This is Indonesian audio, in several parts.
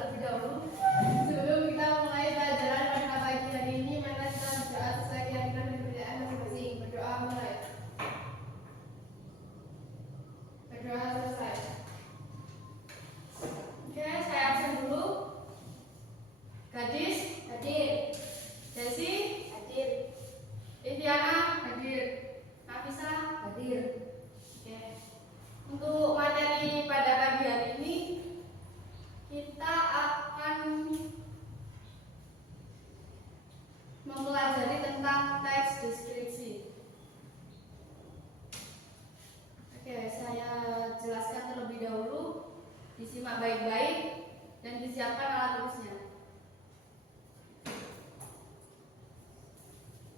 terlebih dahulu. Sebelum kita mulai pelajaran pada pagi hari ini, mari kita berdoa sesuai keyakinan dan kepercayaan masing-masing. Berdoa mulai. Berdoa selesai. Oke, saya absen dulu. Gadis hadir. Desi hadir. Indiana hadir. Nafisa hadir. Oke. Untuk materi pada pagi hari ini kita akan mempelajari tentang teks deskripsi. Oke, saya jelaskan terlebih dahulu. Disimak baik-baik dan disiapkan alat tulisnya.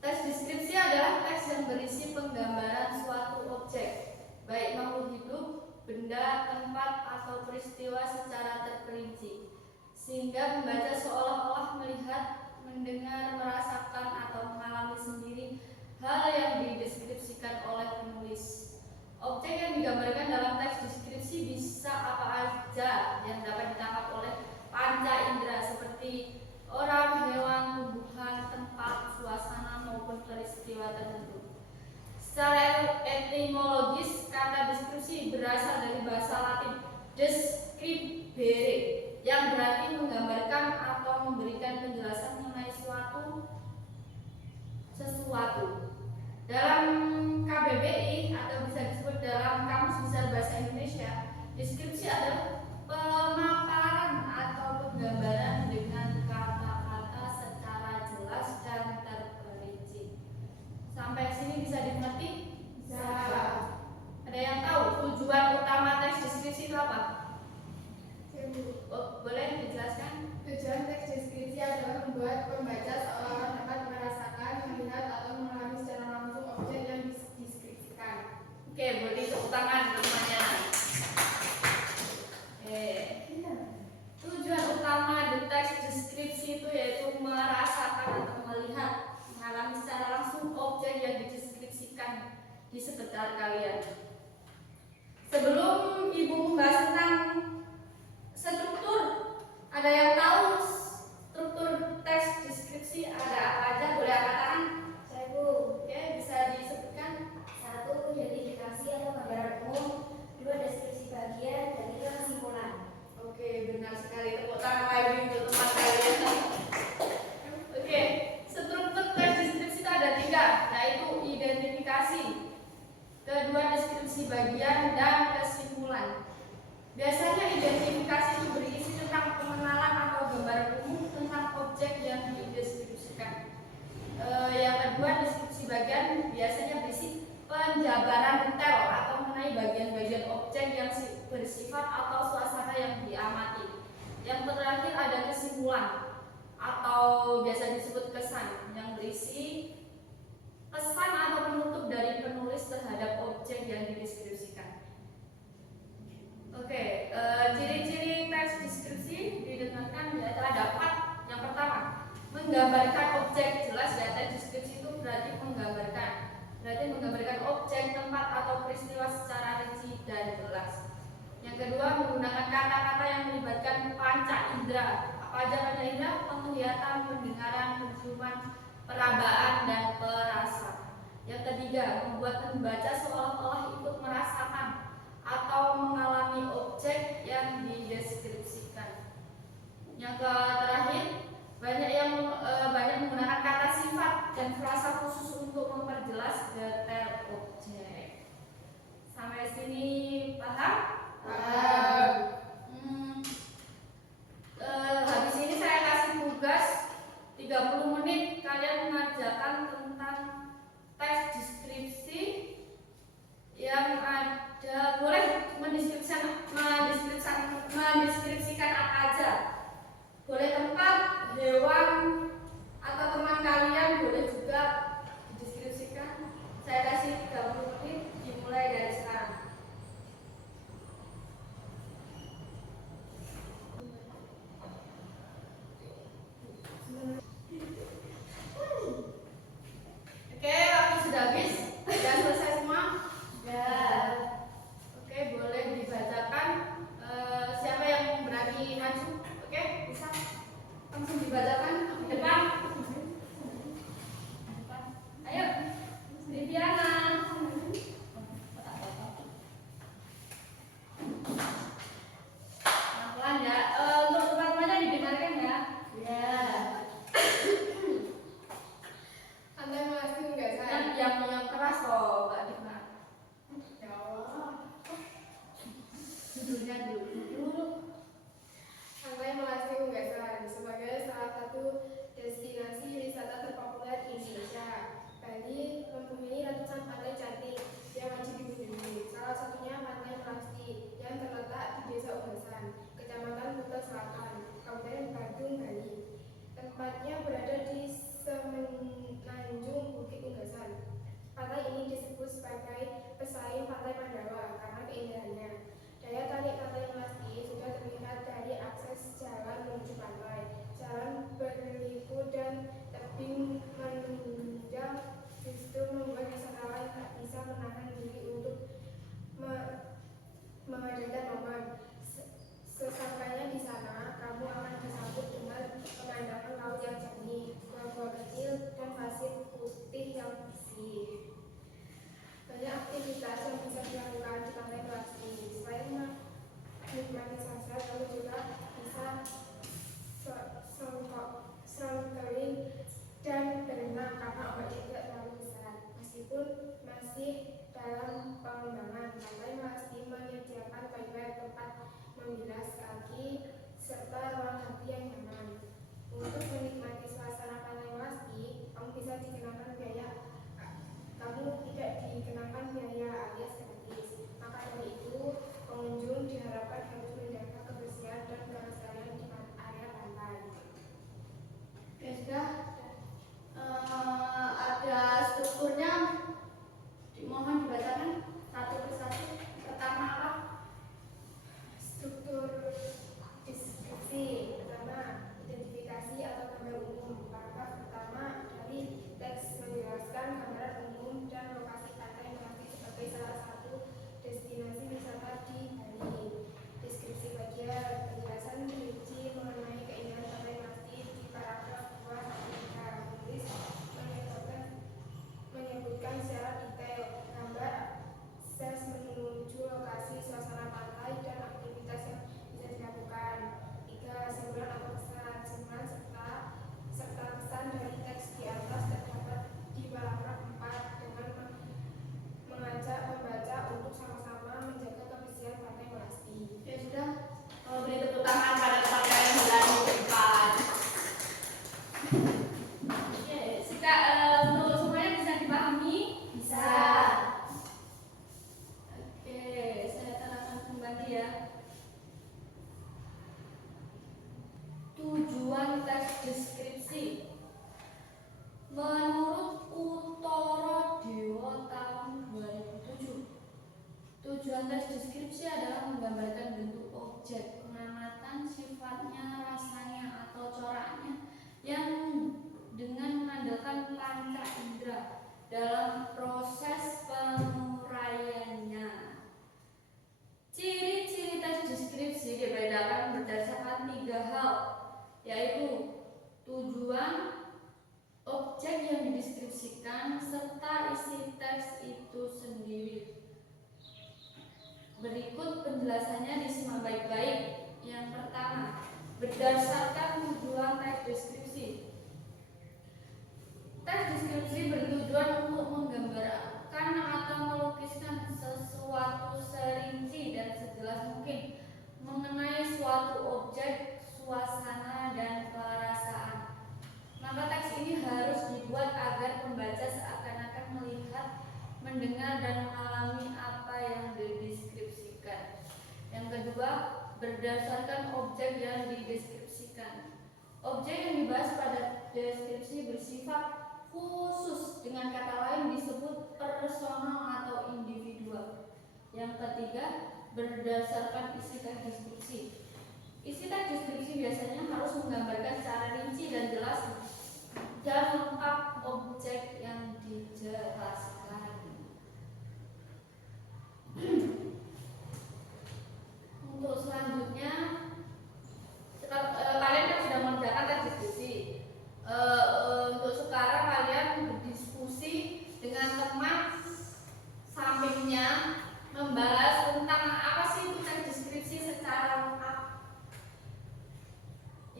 Teks deskripsi adalah teks yang berisi penggambaran suatu objek, baik makhluk hidup, benda, tempat, atau peristiwa secara terperinci, sehingga pembaca seolah-olah melihat, mendengar, merasakan, atau mengalami sendiri hal yang dideskripsikan oleh penulis. Objek yang digambarkan dalam teks deskripsi bisa apa aja yang dapat ditangkap oleh panca indera seperti orang, hewan, tumbuhan, tempat, suasana, maupun peristiwa tertentu. Secara etimologis, kata deskripsi berasal dari bahasa Latin describere, yang berarti menggambarkan atau memberikan penjelasan mengenai sesuatu. Dalam KBBI atau bisa disebut dalam Kamus Besar Bahasa Indonesia, deskripsi adalah pemaparan atau penggambaran dengan kata-kata secara jelas dan terperinci. Sampai sini bisa dimengerti? Bisa. Ada yang tahu tujuan utama teks deskripsi itu apa? Boleh dijelaskan? Tujuan teks deskripsi adalah membuat pembaca seolah-olah dapat merasakan, melihat, atau mengalami secara langsung objek yang dideskripsikan. Oke, boleh tepuk tangan semuanya. Tujuan utama dari teks deskripsi itu yaitu merasakan atau melihat, mengalami secara langsung objek yang dideskripsikan di sekitar kalian. Sebelum Ibu membahas tentang struktur, ada yang tahu struktur teks deskripsi ada apa aja? Boleh katakan? Saya Bu. Oke, bisa disebutkan? 1. Identifikasi atau gambaran umum. 2. Deskripsi bagian. Dan 3. kesimpulan. Oke, benar sekali. Tepuk tangan lagi untuk teman kalian. Oke, struktur teks deskripsi itu ada 3, yaitu identifikasi, kedua deskripsi bagian, dan kesimpulan. Biasanya identifikasi itu berisi tentang pengenalan atau gambaran umum tentang objek yang dideskripsikan. Yang kedua, deskripsi bagian biasanya berisi penjabaran detail atau mengenai bagian-bagian objek yang bersifat atau suasana yang diamati. Yang terakhir ada kesimpulan atau biasa disebut kesan, yang berisi pesan atau penutup dari penulis terhadap objek yang dideskripsikan. Oke, ciri-ciri teks deskripsi didengarkan yaitu ada 4. Yang pertama, menggambarkan objek. Jelas ya, teks deskripsi itu berarti menggambarkan. Berarti menggambarkan objek, tempat, atau peristiwa secara rinci dan jelas. Yang kedua, menggunakan kata-kata yang melibatkan panca indera. Apa aja panca indera? Penglihatan, pendengaran, penciuman, perabaan, dan perasa. Yang ketiga, membuat pembaca seolah-olah ikut merasakan atau mengalami objek yang dideskripsikan. Yang terakhir, banyak menggunakan kata sifat dan frasa khusus untuk memperjelas detail objek. Sampai sini paham? Paham. Habis ini saya kasih tugas 30 menit kalian mengerjakan tentang teks deskripsi yang ada. Boleh mendeskripsikan apa aja. Boleh tempat, hewan, atau teman kalian boleh juga dideskripsikan. Saya kasih 30 menit, dimulai dari sekarang. Langsung dibacakan di depan. Ayo, Viviana. Pelan ya. Untuk teman-temannya didengarkan ya. Ya. Pantai Melasti Unggasan. Yang keras loh, Mbak Dina. Ya Allah. Judulnya dulu. Pantai Melasti Unggasan sebagai salah satu destinasi wisata terpopuler di Indonesia. Bali mempunyai ratusan pantai cantik yang wajib dikunjungi. Salah satunya Pantai Melasti yang terletak di Desa Unggasan, Kecamatan Kuta Selatan, Kabupaten Badung, Bali. Tempatnya berada di semenanjung Bukit Unggasan. Pantai ini disebut sebagai pesaing Pantai Pandawa karena keindahannya. Daya tarik Pantai Melasti sudah terlihat dari akses jalan menuju pantai, jalan berliku dan tebing menunjang justru membuat wisatawan tak bisa menahan diri untuk mengadakan momen. Sesampainya di sana, kamu akan disambut dengan pemandangan laut yang jernih, gua-gua kecil, dan pasir putih yang bersih. Banyak aktivitas yang bisa dilakukan di Pantai Melasti. Selain menikmati sunset, kamu juga bisa snorkeling dan berenang karena ombaknya tidak terlalu besar. Meskipun masih dalam pengembangan, Pantai Melasti menyediakan toilet, tempat membilas kaki, serta ruang ganti yang nyaman. Untuk menikmati suasana Pantai Melasti, kamu tidak dikenakan biaya alias gratis. Maka dari itu, pengunjung diharapkan harus menjaga kebersihan dan kelestarian di area pantai. Ya sudah. Ada strukturnya. Dimohon dibacakan satu persatu. Pertama apa? Struktur deskripsi. Pertama, identifikasi atau gambar umum. Paragraf pertama dari teks menjelaskan gambaran umum dan lokasi Pantai Melasti sebagai salah satu destinasi wisata di Bali. Deskripsi bagian penjelasan rinci mengenai keindahan Pantai Melasti di paragraf 2 sampai 3. Penulis menyebutkan secara detail gambar akses menuju lokasi, suasana pantai, dan aktivitas yang bisa dilakukan. 3. Simpulan atau pesan. Simpulan serta pesan dari teks di atas terdapat di paragraf 4 dengan mengajak pembaca untuk sama-sama menjaga kebersihan Pantai Melasti. Ya sudah. Beri tepuk tangan pada teman yang berani depan. Oke, untuk semuanya bisa dipahami? Bisa. Oke, saya terangkan kembali ya. Tujuan teks deskripsi. Menurut Utara Dewa tahun 2007, tujuan teks deskripsi adalah menggambarkan bentuk objek, pengamatan sifatnya, rasanya, atau coraknya yang dengan mengandalkan panca indera dalam proses penguraiannya. Ciri-ciri teks deskripsi dibedakan berdasarkan 3 hal, yaitu tujuan, objek yang dideskripsikan, serta isi teks itu sendiri. Berikut penjelasannya disimak baik-baik. Yang pertama, berdasarkan tujuan teks deskripsi. Teks deskripsi bertujuan untuk menggambarkan atau melukiskan sesuatu serinci dan sejelas mungkin mengenai suatu objek, suasana, dan perasaan. Maka teks ini harus dibuat agar pembaca seakan-akan melihat, mendengar, dan mengalami apa yang dideskripsikan. Yang kedua, berdasarkan objek yang dideskripsikan. Objek yang dibahas pada deskripsi bersifat khusus, dengan kata lain disebut personal atau individual. Yang ketiga, berdasarkan isi teks deskripsi. Isi teks deskripsi biasanya harus menggambarkan secara rinci dan jelas dan lengkap objek yang dijelaskan. Untuk selanjutnya, kalian kan sudah mengerjakan teks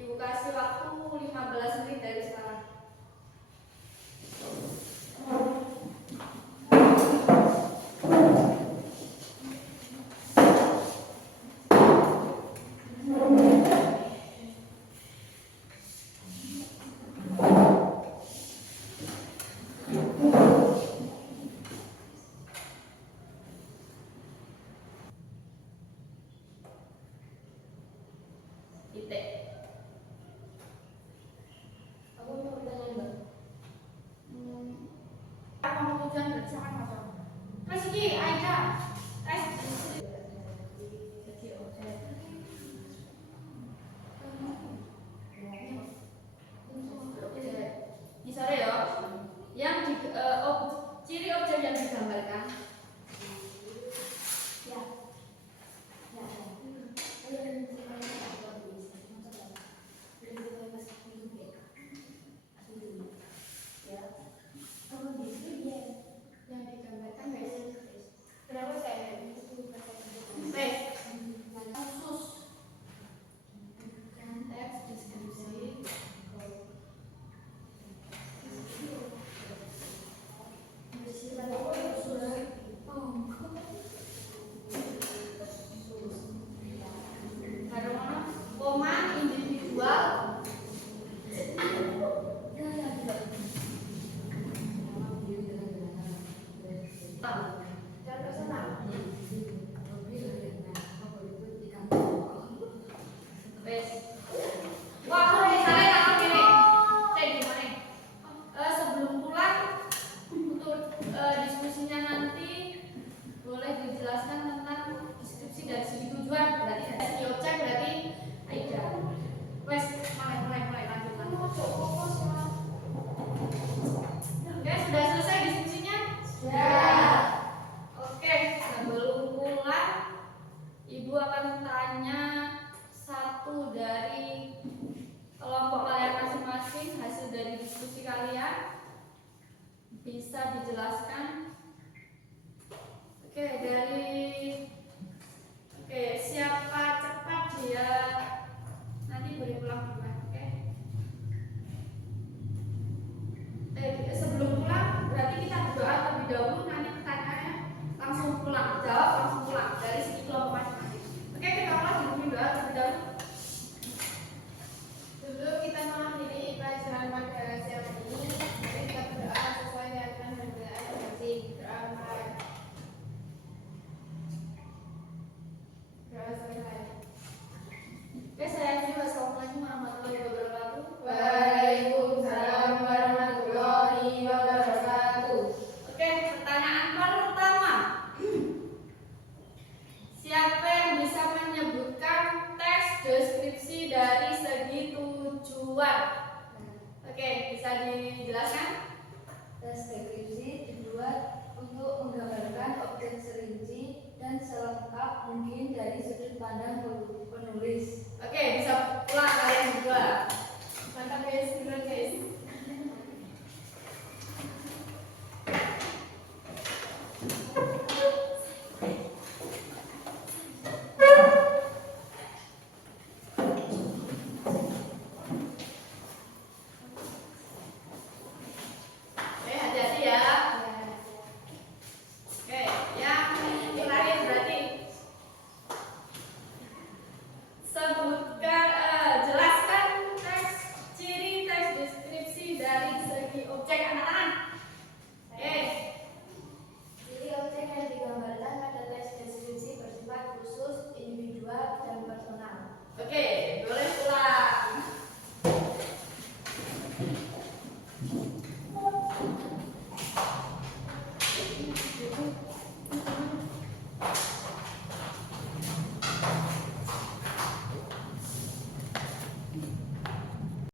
Ibu kasih waktu 15 menit dari sekarang. Titik. Aku mau bertanya Mbak. Apa mau tujuan berjalan apa? Terus ini Aida, tes jadi objek. Ini sore ya. Yang di, ciri objek yang digambarkan. Ya. Ya. Yang digambarkan guys. Kenapa saya Baik. Khusus teks deskripsi. Baru mana? Koma individual. dan personal? Wes. Wah, misalnya tak gini. Cek gimana? Sebelum pulang untuk diskusinya nanti boleh dijelaskan tentang deskripsi dari segi tujuan. Berarti dari segi objek berarti Aida. Wes, mulai lanjutkan. Oke, sudah selesai diskusinya? Sudah. Oke, sebelum pulang Ibu akan tanya satu dari kelompok kalian masing-masing hasil dari diskusi kalian bisa dijelaskan. Oke, siapa cepat dia nanti boleh pulang duluan. Oke. Sebelum pulang berarti kita berdoa terlebih dahulu, nanti pertanyaannya langsung pulang, jawab langsung pulang dari segi kelompok masing-masing. Oke, kita mulai dengan doa terlebih dahulu. Sebelum kita mengakhiri pelajaran pada siang ini, mari kita berdoa sesuai dengan kehendak masing-masing. Doa mulai. Doa selesai. Oke, saya akhiri. Wassalamualaikum warahmatullahi wabarakatuh. Waalaikumsalam warahmatullahi wabarakatuh. Oke, pertanyaan pertama. Siapa yang bisa menyebutkan teks deskripsi dari segi tujuan? Oke, bisa dijelaskan? Tes deskripsi dibuat untuk menggambarkan objek serinci dan selengkap mungkin dari sudut pandang penulis. Oke, bisa ulang kalian.